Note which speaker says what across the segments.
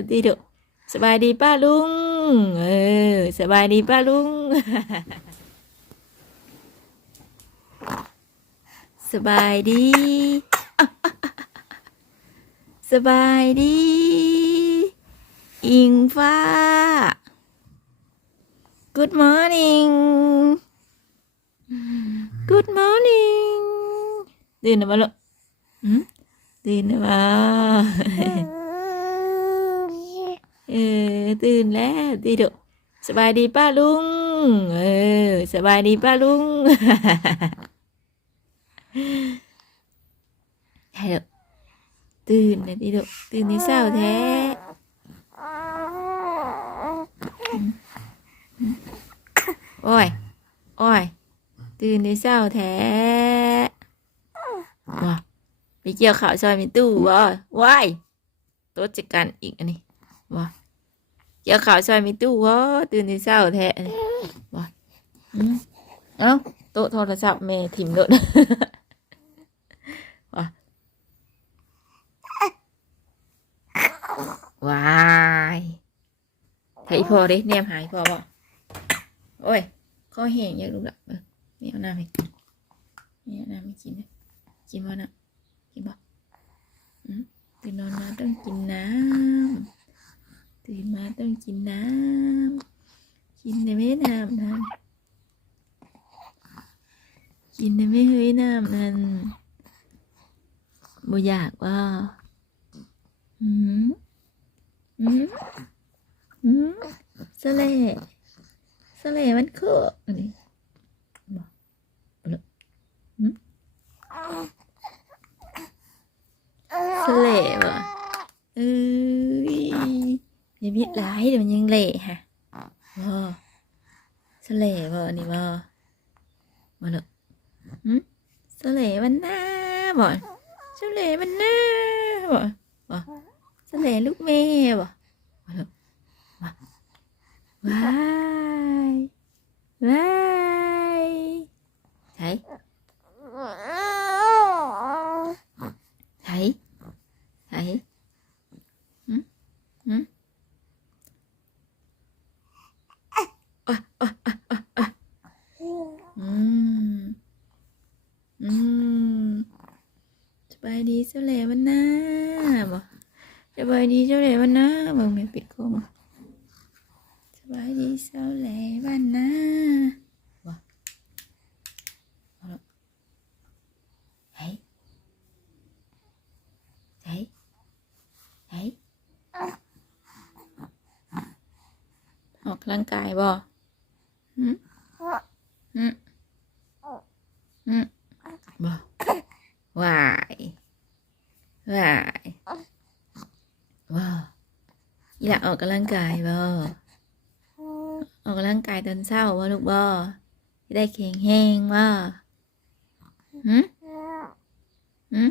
Speaker 1: วดีดุสบายดีป้าลุง เออ สบายดีป้าลุง สบายดี สบายดี อิงฟ้า Good morning Good morning ตื่นหรือเปล่าลูกหืมตื่นหรือเปล่า เออตื่นแล้วดีดุสบายดีป้าลุง เออ สบายดีป้าลุงให้ดุตื่นนะดีดุตื่นที่เศร้าแท้โอ้ย โอ้ย ตื่นที่เศร้าแท้ว้าไปเกี่ยวข่าวซอยมีตู้วะว้ายต๊ะจัดการอีกอันนี้ ว้าเกี่ยวข่าวซอยมีตู้วะตื่นที่เศร้าแท้เลยว้าอืมเอ้าโต๊ะโทรศัพท์แม่ถิ่มโดดว้าว้ายไถพอดิแนมหายพอบ่โอ้ยข้อแห้งอยากรู้ละเออไม่เอาน้ำให้กินไม่เอาน้ำให้กินนะกินบ่นะกินบ่ตื่นนอนมาต้องกินน้ำ ตื่นมาต้องกินน้ำ กินได้ไหน้ำนั้นกินได้ไหมเฮ้ยน้ำนั้นบ่อยากว่าอืมอืมอืมสะเลสะเลมันคืออันนี้บอกเอาละอืมสะเลบ่เอ้ย อย่าพิดร้ายเดี๋ยวมันยังเละฮะบ่สะเละบ่อันนี่บ่บ่เนอะหืมสะเละมันหน้าบ่สะเละมันหน้าบ่บ่สะเละลูกแม่บ่บ่เนอะบ่ว้ายว้ายไถไถไถหืมหืม อืม อืมสบายดีเจ้าเหล่วันน้าบ่สบายดีเจ้าเหล่วันน้าเบิ่งแม่ปิดกล้องสบายดีเจ้าเหล่วันน้าบ่เอาละเฮ้ยเฮ้ยเฮ้ยออกกำลังกายบ่ หืมอืมอืมบ่วายวายว้าอยากออกกำลังกายบ่ออกกำลังกายตอนเช้าบ่ลูกบ่ได้แข็งแรงบ่หืมหืม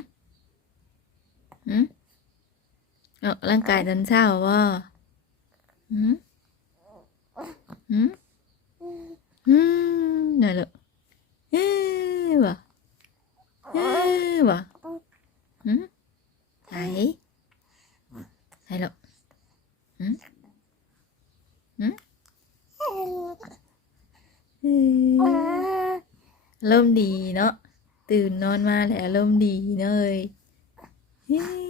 Speaker 1: หืมออกกำลังกายตอนเช้าบ่หืมหืม อืมน่าละเอ้บ่เอ้บ่หืมไหนไหนละหืมหืมเอ้ยอารมดีเนาะตื่นนอนมาแล้วอารมณ์ดีเนยเฮ้ย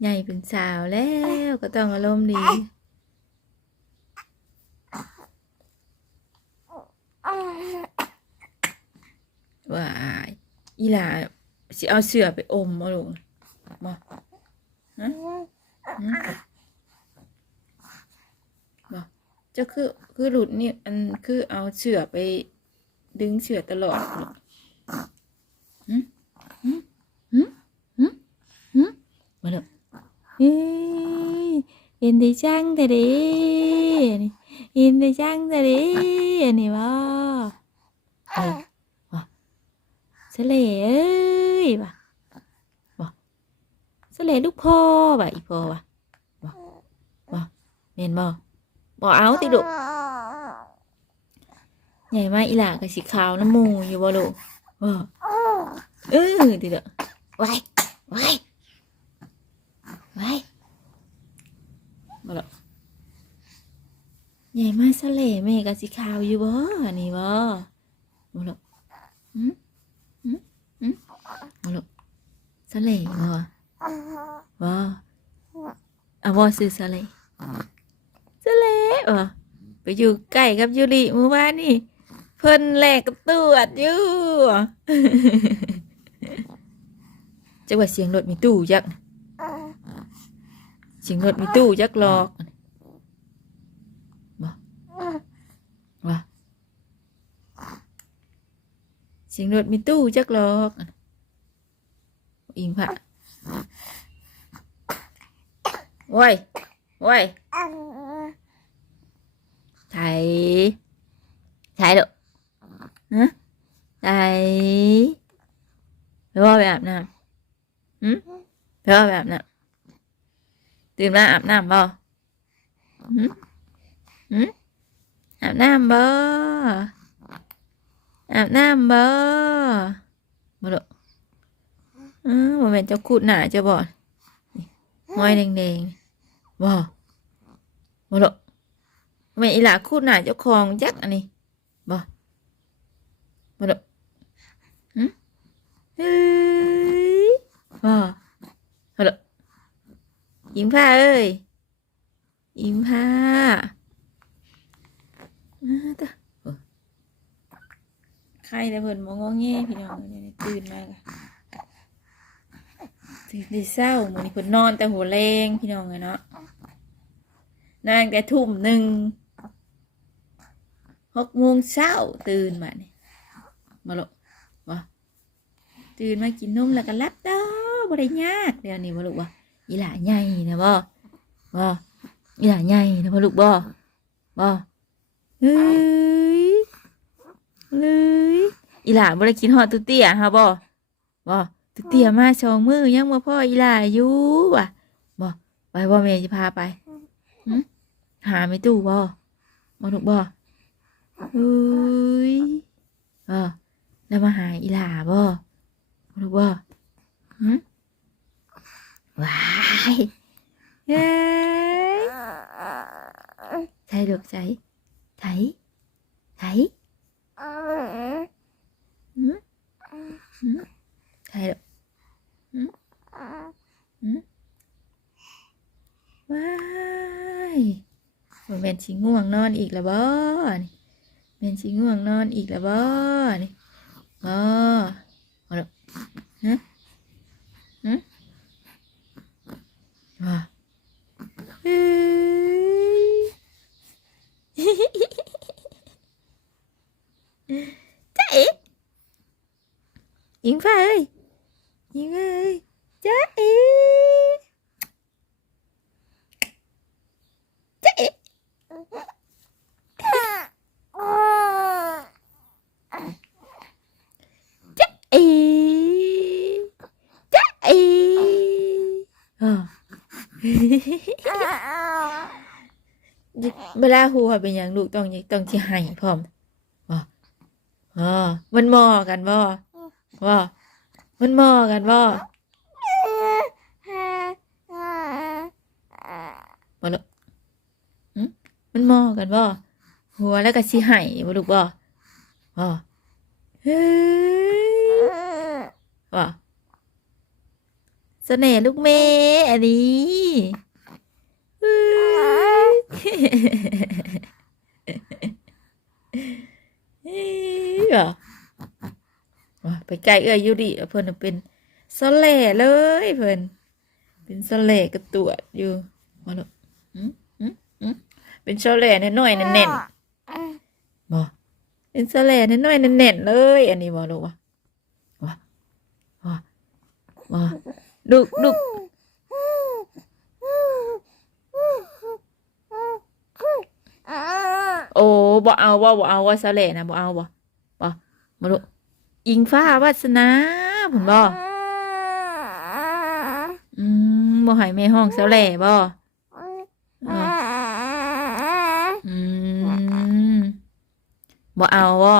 Speaker 1: ใหญ่เป็นสาวแล้วก็ต้องอารมณ์ดี ว้าอีหลาสิเอาเสือไปอมมาลงมาฮะมาจะคือคือหลุดนี่อันคือเอาเสือไปดึงเสือตลอดหืมหืมหืมหืมหืมมาเลยเฮ้ยเห็นด้จังแต่ด้ นี่เห็นได้จังแต่เด้อันนี้ว่าเออสะเลเอ้ยว่ะบ่สะเลลูกพ่อว่ะอีพ่อว่ะบ่บ่เห็นบ่บ่เอาติลูกใหญ่มากอีหล่ากับสีขาวน้ำมูอยู่บ่ลูกบ่เออติเด้อไว้ไว้ไว้บ่หรอก ใหญ่มาสะเลแม่กับสีขาวอยู่บ่อันนี้บ่บ่หรอกหืมหืมหืมบ่หรอกสะเลบ่บ่อะบ่ซื้อสะเลสะเลบ่ไปอยู่ใกล้กับยูริเมื่อวานนี่ เพิ่นแลกกับตรวจอยู่จังว่าเสียงรถมีตู้จักเสียงรถมีตู้จักหลอกบ่ บ่เสียงรถมีตู้จักหลอกอิงพะโว้ยโว้ยไถไถลูกฮะไถไปว่าไปอาบน้ำหืมไปว่าไปอาบน้ำตื่นมาอาบน้ำบ่หืมหืม อาบน้ำบ่อาบน้ำบ่บ่ดอกอือบ่แม่นเจ้าคูดหน้าเจ้าบ่นี่ห้อยแดงๆบ่บ่ดอกแม่อีหลาคูดหน้าเจ้าของจักอันนี้บ่บ่ดอกหืมเฮ้ยบ่บ่ดอกอิมผ้าเอ้ยอิมผ้า มาตะโอ้ใครแต่เพิ่นมองงแงพี่น้องเดี๋ยตื่นมากะตื่นดีเศร้าเหมือนเพิ่นนอนแต่หัวแรงพี่น้องเลยเนาะนางแต่ทุ่มหนึ่งหกโมงเช้าตื่นมาเนี่ยมาลกวะตื่นมากินนมแล้วก็รับต่อบ่ได้ยากเดี๋ยวนี้มาลูกวะอีหล่าใหญ่นะบ่บ่อีหล่าใหญ่นะพ่อลูกบ่บ่ เฮ้ยเฮ้ยอีหล่าบ่ได้กินฮอดตุเตี้ยฮะบ่บ่ตุเตี้ยมาสองมือยังบ่พออีหล่าอยู่ว่ะบ่ไปบ่แม่สิพาไปหึหาไม่ตู้บ่บ่ลูกบ่เฮ้ยบ่แล้วมาหาอีหล่าบ่บ่ลูกบ่หึว้ายเย้ใช่ลูกใช่ ไถไถหืมหืมใช่ลูกหืมหืมว้ายบ่แม่นชิง่วงนอนอีกแล้วบ่นี่แม่นชิง่วงนอนอีกแล้วบ่นี่บ่เอาลูกฮะหืมว่าเฮ้ย จ๊ะเอ๋ยิงฟ้าเอ้ยยิงเอ้ยจ๊ะเอ๋จ๊ะเอ๋จ๊ะเอ๋จ๊ะเอ๋อ่า เวลาหัวเป็นอย่างลูกต้องต้องที่ให้พร้อมบ่อ๋อมันมอกันบ่บ่มันมอกันบ่บ่ลูกมันมอกันบ่หัวแล้วก็สิให้บ่ลูกบ่บ่เฮ้ยบ่เสน่ห์ลูกเมย์อันนี้ เฮ้ยเฮ้ยเหรอไปไกลเอื้อยยูริเพิ่นน่ะเป็นสะแหล่เลยเพิ่นเป็นสะแหล่กระตวอยู่มาลูกอืมอืมอืมเป็นสะแหล่นน้อยๆแน่นๆบ่เป็นสะแหล่นน้อยๆแน่นๆเลย อันนี้บ่ลูกวะวะวะวะลูกลูก โอ้ บ่เอาบ่บ่เอาว่าสะแหล่นะบ่เอาบ่บ่มาลูอิงฟ้าวาสนาผุนบ่อืมบ่ให้แม่ห้องสะแหล่บ่อ่าอืมบ่เอาบ่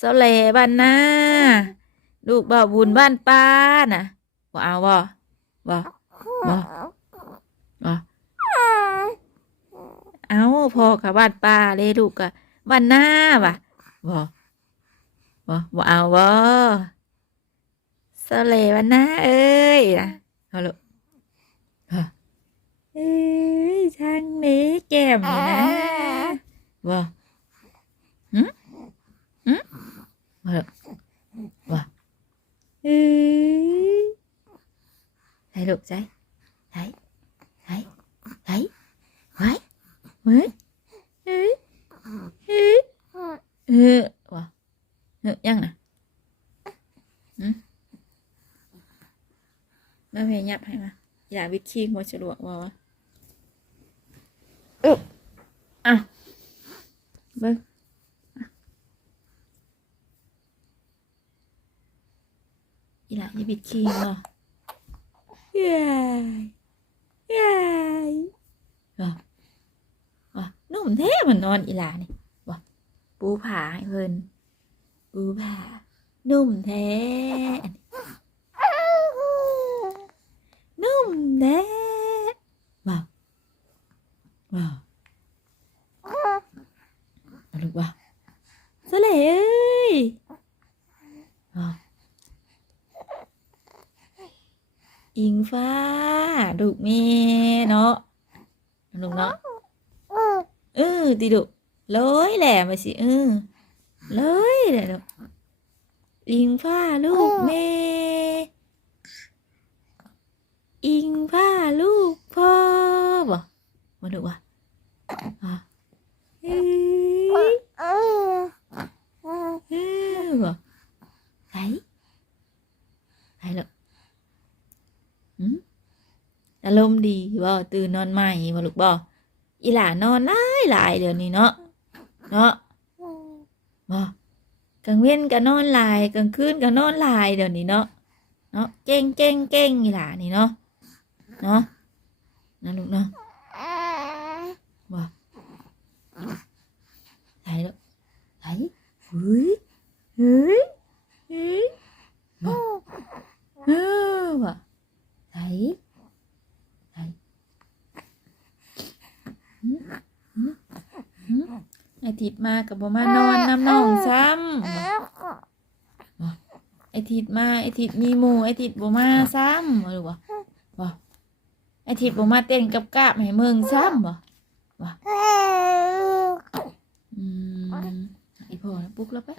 Speaker 1: สะแหล่บ้านนาลูกบ่าวบุญบ้านป้าน่ะบ่เอาบ่บ่บ่บ่ เอาพ่อกับบ้านป้าเลยลูกกะบ้านหน้าว่ะบ่บ่บ่เอาบ่สเลบ้านหน้าเอ้ยนะเอาลูกเอ้ยทางนี้แก้มนี่นะบ่หืมหืมบ่บ่เอ้ยใส่ลูกใส่ใส่ใส่ใส่ไว้ เฮ้ยเฮ้ยเฮ้ยเออว่ะเนอะยังนะหืมแม่เนุ่มแท้มันนอนอีหล่ะนี่ว่ปูผาให้เพิ่นปูผานุ่มแท้อันนุ่มแท้ว่ะว่าลูกว่ะสเลยเอ้ยว่อิงฟ้าดุกเมเนาะลูกเนาะ เออติดุเลยแหละมาสิเออเลยแหละลูกอิงฟ้าลูกเมอิงฟ้าลูกพ่อบ่มาดูว่ะอะเอ้ยเออบ่ไหนไหนลูกหืมอารมณ์ดีบ่ตื่นนอนใหม่บ่ลูกบ่ อีหลานอนหลายหลายเดี๋ยวนี้เนาะเนาะบ่กลางเว้นก็นอนหลายกลางคืนก็นอนหลายเดี๋ยวนี้เนาะเนาะเก่งเก่งเก่งอีหลานี่เนาะเนาะนะลูกเนาะบ่ไหนลูกไหนเฮ้ยเฮ้ยเฮ้ยบ่เออบ่ไหนไหนหืมหืมหืม ไอทิดมากับบ่มานอนน้ำน้องซ้ำไอทิดมาไอทิดมีหมูไอทิดบ่มาซ้ำบ่รู้บ่บ่ไอทิดบ่มาเต้นกับกาบให้เมืองซ้ำบ่บ่อืมอีพ่อปลุกแล้วไป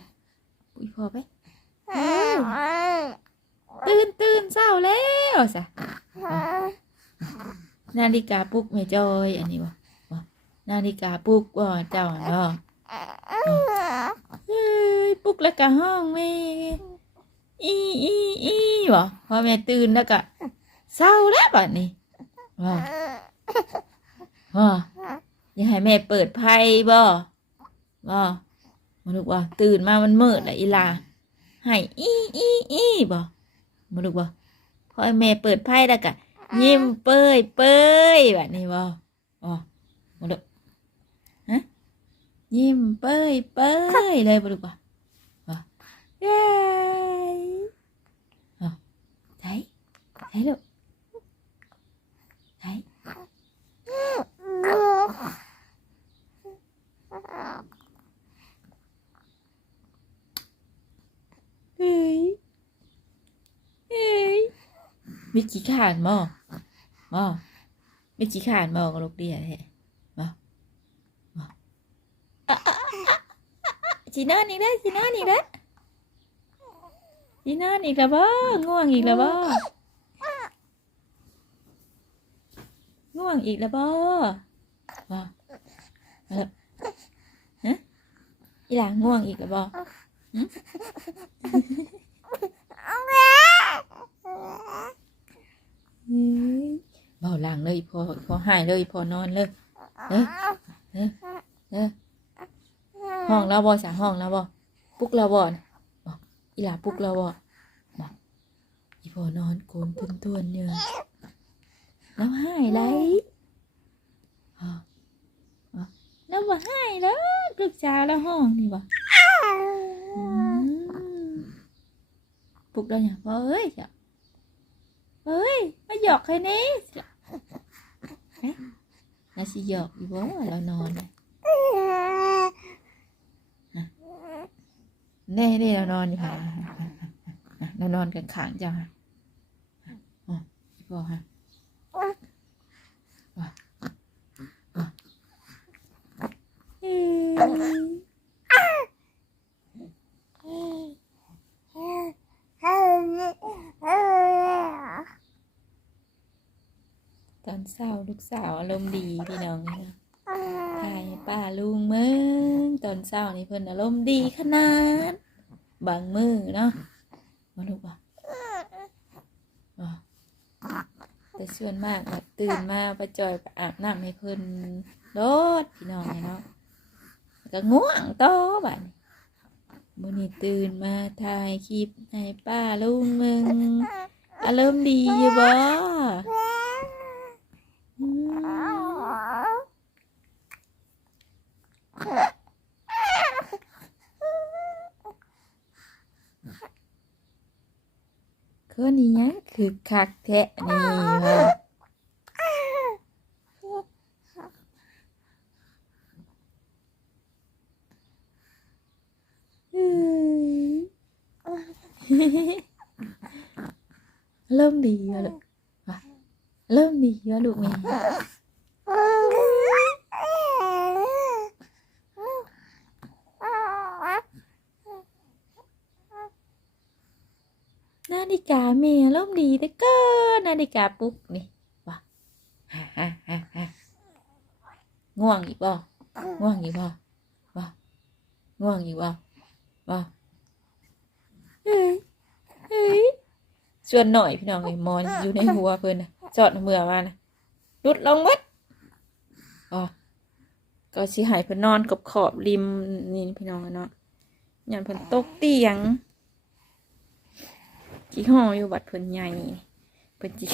Speaker 1: ปลุกพ่อไปตื่นตื่นเศร้าแล้วซะนาฬิกาปลุกแม่จอยอันนี้บ่บ่ นาฬิกาปลุกบ่เจ้าเนาะเฮ้ยปลุกแล้วก็ห้องแม่อีอีอีบ่พอแม่ตื่นแล้วก็เศร้าแล้วบัดนี้บ่บ่อยาให้แม่เปิดไพ่บ่บ่มาลูกว่า ตื่นมามันมืดแล้วอีลาให้อีอีอีบ่มาลูกว่าพอแม่เปิดไพ่แล้วก็ยิ้มเปยเปยแบบนี้บ่อ๋อมาดูฮะ ยิ้มเป้ยเป้ยเลยบ่ดูป่ะบ่เย้อ๋อใช่ใช่ลูกใช่เฮ้ยเฮ้ยมีกี่ขานบ่บ่มีกี่ขานบ่กับลูกเดียแท้บ่บ่อะอะอะอะอะ จีนอนอีกแล้วจีนอนอีกแล้วจีนอนอีกแล้วบ่ง่วงอีกแล้วบ่ง่วงอีกแล้วบ่บ่เออฮะอีหลาง่วงอีกแล้วบ่หึเบาหลังเลยพอพอหายเลยพอนอนเลยเออเออเออ ห้องแล้วบอสาห้องแล้วบอปลุกแล้วบอบอกอีหลาปลุกแล้วบอบอกอีพอนอนโกนทุนทวนเนี่ยแล้วหายไรอ๋ออ๋อแล้วบ่หายแล้วกึกจ้าแล้วห้องนี่บ่อืมปลุกแล้วเนี่ยบ่เอ้ยจ้ะเฮ้ยมาหยอกใครนี่เอ๊ะน่าสิหยอกอยู่บ่เรานอนน่ะ แน่นี่เรานอนอยู่ค่ะเรานอนกันขางเจ้าค่ะอ๋อพี่พ่อค่ะตอนเศร้าลูกสาวอารมณ์ดีพี่น้องนะ ถ่ายป้าลุงเมืองตอนเศร้านี่เพิ่นอารมณ์ดีขนาดบางมือเนาะมาลูกอะแต่ส่วนมากแบบตื่นมาไปจอยไปอาบน้ำให้เพิ่นโดพี่น้องเนาะก็ง่วงโตบัดมื้อนี้ตื่นมาถ่ายคลิปให้ป้าลุงมึงอารมณ์ดีอยู่บ่อืม คือนี่หยังคือคักแท้นี่ว่าเอ้ยเริ่มดีแล้วลูกว่ะเริ่มดีแล้วลูกแม่นาฬิกา แม่เริ่มดีแต่ก็นาฬิกาปลุ๊กนี่ว่ะฮ่าฮ่าฮ่าฮ่าง่วงอีกบ่ง่วงอีกบ่ว่ง่วงอีกบ่บ่เฮ้ยเฮ้ยส่วนหน่อยพี่น้องไอ้มอนอยู่ในหัวเพิ่นนะจอดเมื่อมานะรุดลงวัดอ๋อก็สิหายเพิ่นนอนกับขอบริมนี่พี่น้องเนาะยันเพิ่นตกเตียง กี่ห้ออยู่บัดเพิ่นใหญ่เพิ่นจิ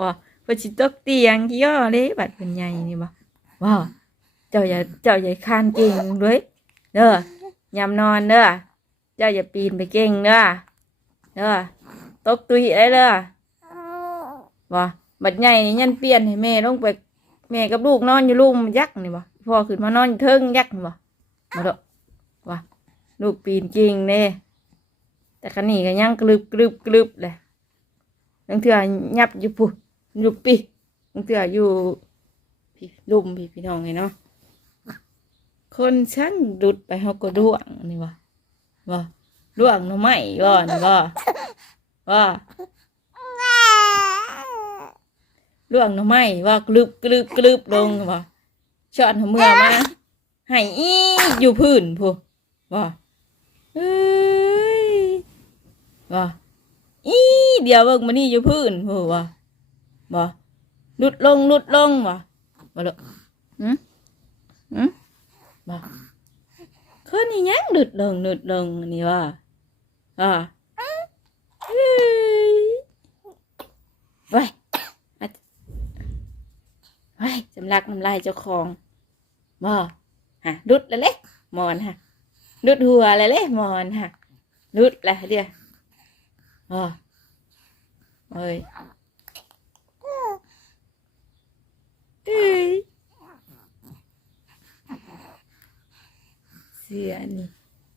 Speaker 1: ว่าเพิ่นสิตกเตียงกี่ห้อเด้บัดเพิ่นใหญ่นี่บ่ว้าเจ้าอย่าเจ้าอย่าคานเก่งเด้ยเด้อยามนอนเด้อเจ้าอย่าปีนไปเก่งเด้อเด้อตกตุยได้เลยบ่าบัดใหญ่นี่ยันเปลี่ยนให้แม่ลงไปแม่กับลูกนอนอยู่ลูกมันยักษ์นี่บ่พ่อขึ้นมานอนอยู่เทิงยักษ์นี่บ่มาดอกว่าลูกปีนจริงเด้ แต่คันนี้ก็ยังกรึบกรึบกรึบเลยบางเทื่อยับอยู่ปุ๊อยู่ปีบางเทื่ออยู่พี่ลุมพี่พี่น้องไงเนาะคนช่างดุดไปเฮาก็ด่วงนี่บ่บ่ด่วงหน่อไม้บ่นี่บ่ว่าเรื่องหน่อไม้ว่ากลึบกลึบกลึบลงว่าชอนหัวเมื่อมาให้อีอยู่พื้นพูว่าเอ้ย ว่าอีเดี๋ยวเบิ่งมานี่อยู่พื้นพูว่าบ่ลุดลงลุดลงว่ะบ่ลูกหืมหืมบ่คือนี่ยังลุดลงลุดลงนี่ว่าอ่าเฮ้ยไว้อะไว้สำลักน้ำลายเจ้าของบ่ฮะดุดแล้วเลยหมอนฮะดุดหัวแล้วเลยหมอนฮะดุดแล้วเดียว อ๋อเอ้ยเอ้ยเสียนี่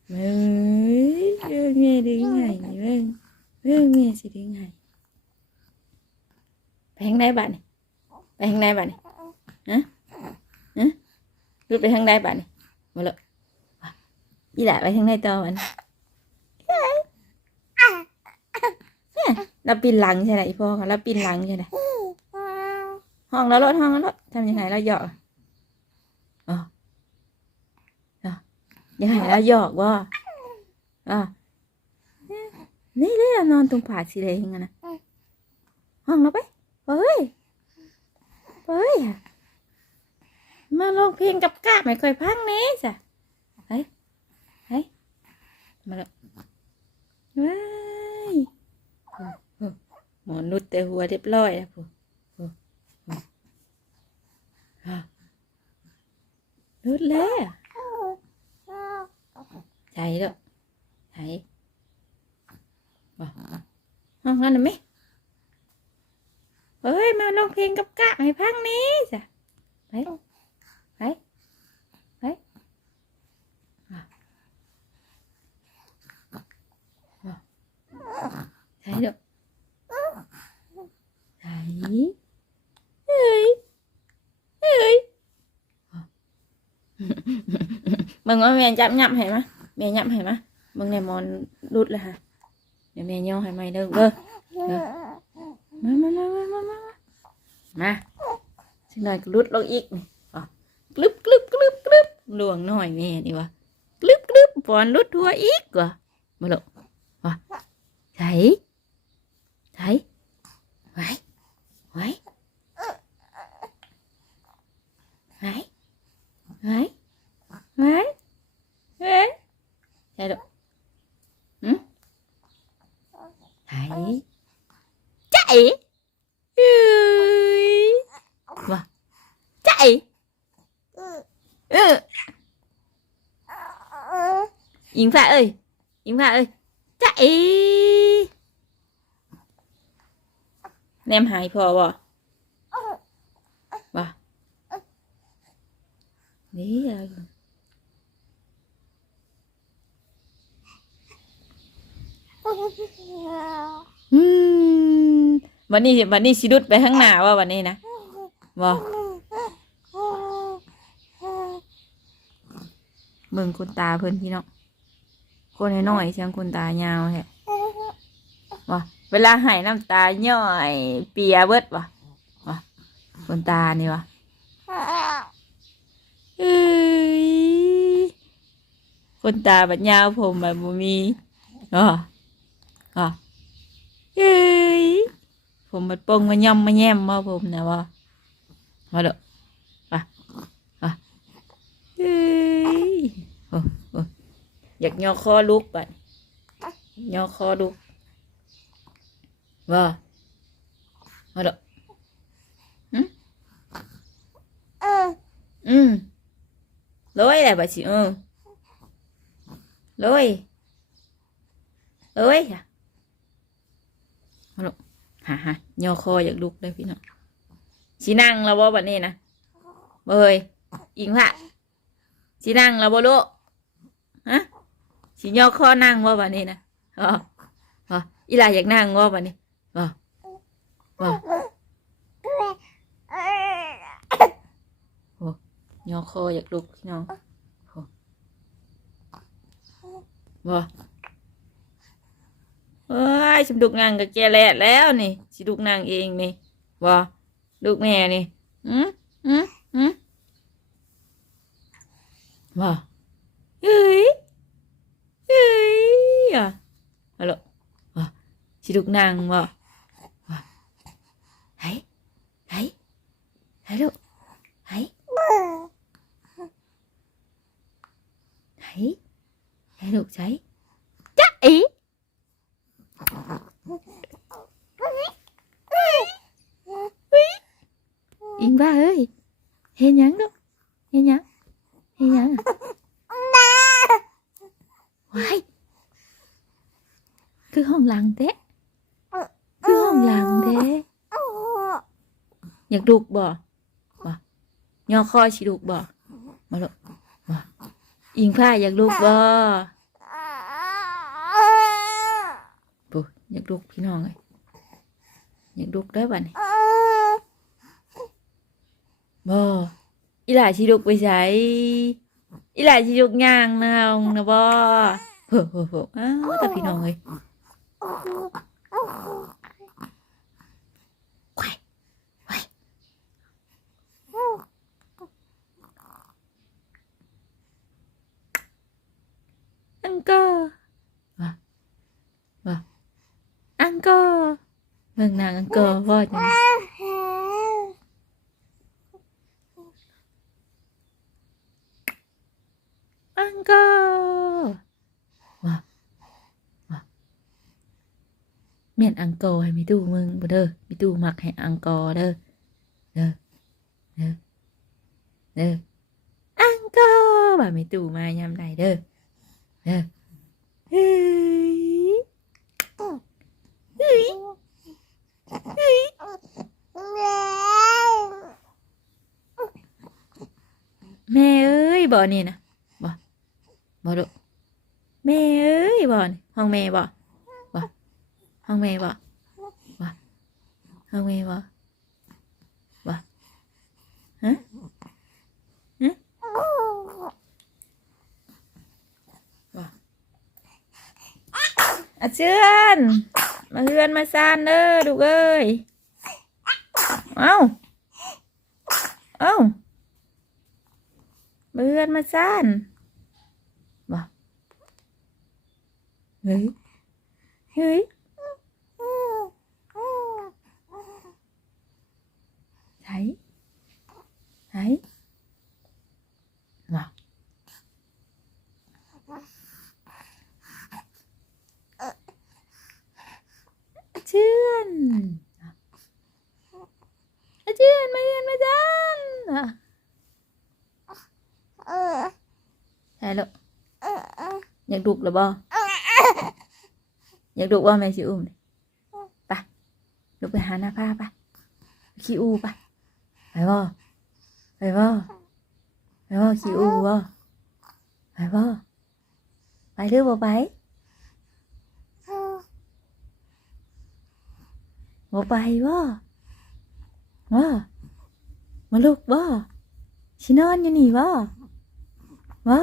Speaker 1: เอ้ยเอ้ยแม่ดึงไงนี่เว้ยเรื่องเมียสิได้ไงไเลยอีหละไปทางใดต่อมันเนี่ยเราปีนหลังใช่ไหมอีพ่อค่ะเราปีนหลังใช่ไหมห้องแล้วรถห้องแล้วรถทำยังไงเราหยอกอ๋ออ๋อยังไงเราหยอกว่าอ๋อนี่เลยนอนตรงผาสีแดงอะนะห้องเราไปเฮ้ยเฮ้ยมาลองเพลงกับกาไม่ค่อยพังเน่จ้ะเฮ้ยเฮ้ยมาแล้วว้ายโอ้โหหม อนุดแต่หัวเรียบร้อยแล้วผู้นุดแล้วใจแล้วใจบ่ห้องนั้นน่ะไหมเฮ้ย มาลองเพลงกับกะให้พังนี้จ้ะไปไปไปอะ ใช่เด้อ ใช่เฮ้ยเฮ้ยมึงว่าแม่จับยับให้มะแม่ยับให้มะมึงในมอนรุดเลยค่ะเดี๋ยวแม่ย่อให้ไหมเด้อเด้อมามามามามามามาสิหน่อยก็รุดลงอีกนี่อะกลึบกลึบกลึบกลึบลวงหน่อยแม่นี่วะกลึบกลึบปอนรุดทัวอีกวะมาลูกวะใช่ใช่ไว้ไว้ไว้ไว้ไว้ไว้ใช่ลูกหืมใช่ใจเอ้ยวะ ใจเออยิงฟ้าเอ้ยยิงฟ้าเอ้ยใจแนมหายพอบ่บ่นี่อะไรอยู่อืมวันนี้วันนี้สิดุดไปข้างหน้าว่าวันนี้นะบ่ เบิ่งคนตาเพิ่นพี่น้องคนให้น้อยเสียงคนตายาวแท้บ่เวลาหายน้ำตาย่อยเปียเบิดบ่บ่คนตานี่บ่เอ้ยคนตาบัดยาวผมแบบบ่มีอ๋ออ๋อเอ้ยผมบัดปงมาย่อมมาแย้มบ่ผมนะบ่มาเด้อ อยากย่อคอลุกบัดย่อคอลุกว่ามาเด้อหึอืมลอยแหละบัดสิเออลอยลอยค่ะมาเด้อฮ่าฮ่าย่อคออยากลุกเลยพี่น้องสินั่งแล้วบ่าบัดนี้นะเบยอิงละ สินั่งแล้วบ่ลูกฮะสิย่อคอนั่งบ่บัดนี้นะอ๋ออ๋ออีหลาอยากนั่งบ่บัดนี้บ่บ่ย่อคออยากลุกพี่น้องโอ้บ่เอ้ยสิดุกนั่งกับแกแลดแล้วนี่สิดุกนั่งเองนี่บ่ลูกแม่นี่อืมอืมอืม บ่เฮ้ยเฮ้ยอะฮัลโหลบ่สิดุกนั่งบ่บ่เฮ้ยเฮ้ยฮัลโหลเฮ้ยเฮ้ยเฮ้ย ยเห็นหยังลูกเห็นหยังเห็นหยังว้ายคือห้องหลังเด้คือห้องหลังเด้อยากลูกบ่บ่ย่อคอสิลูกบ่มาลูกบ่อิงผ้าอยากลูกบ่ปุ๊อยากลูกพี่น้องเลยอยากลูกได้อบัดนี้บ่ อีหลาชิลุกไปใช้ อีหลาชิลุกย่างนะองนะบ่เฮ้อเฮ้อเฮ้ออ้าวแต่พี่น้องเอ้ยควายควายอังกอร์ว่ะว่ะอังกอร์เบิ่งนางอังกอร์พ่อจัง อังกอร์ว้าว้าเมียนอังกอร์ให้มีตู้มึงบ่เด้อมีตู้มักให้อังกอร์เด้อเด้อเด้อเด้ออังกอร์บ่มีตู้มายามใดเด้อเด้อเฮ้ยเฮ้ยเฮ้ยแม่เอ้ยบ่นี่นะ บ่ลูกแม่เอ้ยบ่ห้องแม่บ่บ่ห้องเมย์บ่บ่ห้องเมย์บ่บ่ฮะฮะบ่อาเชื่อนมาเฮือนมาซานเด้อดูกเอ้ยเอ้าเอ้ามาเฮือนมาซานบ่ เฮ้ยเฮ้ยไหนไหนบ่เชื่อน อยากดุกหรือบ่อยากดุว่าแม่สิอุ้มไปลูกไปหาหน้าผ้าไปขี้อูไปไปบ่ไปบ่ไปบ่ขี้อูบ่ไปบ่ไปหรือบ่ไปบ่ไปบ่บ่มาลูกบ่สินอนอยู่นี่บ่บ่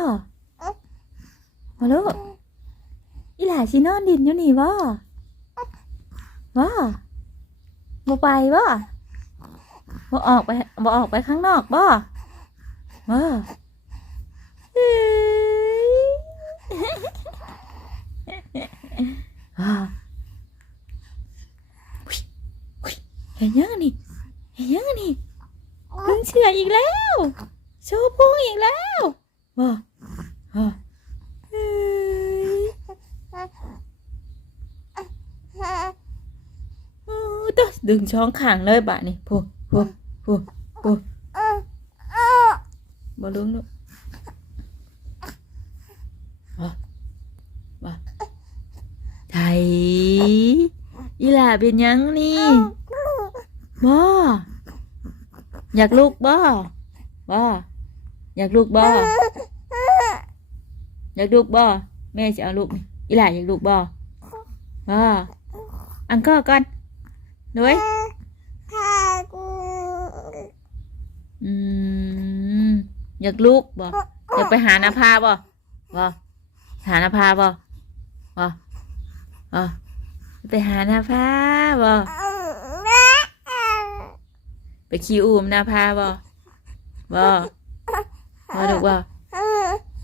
Speaker 1: มาลูก อีหล่าสินอนดินอยู่นี่บ่บ่บ่ไปบ่บ่ออกไปบ่ออกไปข้างนอกบ่บ่เอ้ยอ่าอุ๊ยอุ๊ยเห็นยังนี่เห็นยังนี่ดึงเชือกอีกแล้วโชว์พุงอีกแล้วบ่บ่เอ้ยโอ้ ตดึงช่องขางเลยบะนี่พูพูพูพูบ่ลุงลูกบ่ไทยอีหล่าเป็นยังนี่บ่อยากลูกบ่บ่อยากลูกบ่อยากลูกบ่แม่จะเอาลูกนี่อีหล่าอยากลูกบ่บ่อังก็ก่อน ด้วยอืมอยากลูกบ่อยากไปหานาภาบ่บ่หานาภาบ่บ่บ่ไปหานาภาบ่ไปขี่อูมนาภาบ่บ่บ่ลูกบ่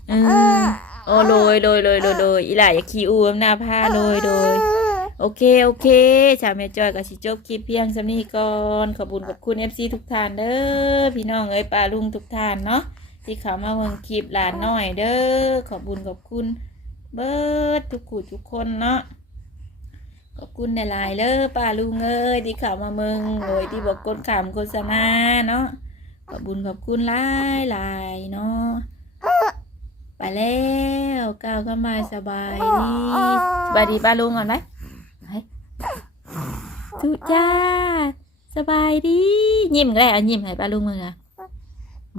Speaker 1: เออโอ้โดยโดยโดยโดยโดยอีหล่าอยากขี่อูมนาภาโดยโดย โอเค โอเค ชาวแม่จอยกับชิจบคลิปเพียงสำนี้ก่อน ขอบคุณขอบคุณเอฟซีทุกท่านเด้อ พี่น้องเอ้ยป้าลุงทุกท่านเนาะ ที่เขามาเมืองคลิปหลานน้อยเด้อ ขอบคุณขอบคุณ เบิร์ดทุกคู่ทุกคนเนาะ ขอบคุณในลายเด้อป้าลุงเอ้ยที่เขามาเมืองโดยที่บอกกดขามโฆษณาเนาะ ขอบคุณขอบคุณหลายหลายๆเนาะไปแล้วก้าวก็มาสบายดีสบายดีป้าลุงก่อนไหม ทุจ้าสบายดี ยิ้มก็ได้อะยิ้มให้ป้าลุงมึงอะ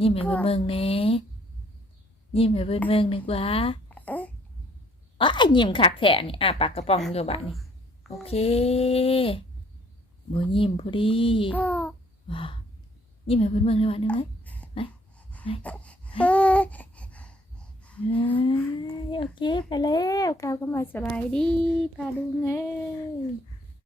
Speaker 1: ยิ้มให้เพื่อนเมืองเน่ยิ้มให้เพื่อนเมืองดีกว่าอ๋อยิ้มคักแท้นี่อะปากกระป๋องอยู่บ้านนี่โอเคบ่ยิ้มพอดีว้าวยิ้มให้เพื่อนเมืองได้บ้านนึงไหมไปไปไปเอ้ยโอเคไปแล้วก้าวก็มาสบายดีป้าลุงเอ้ย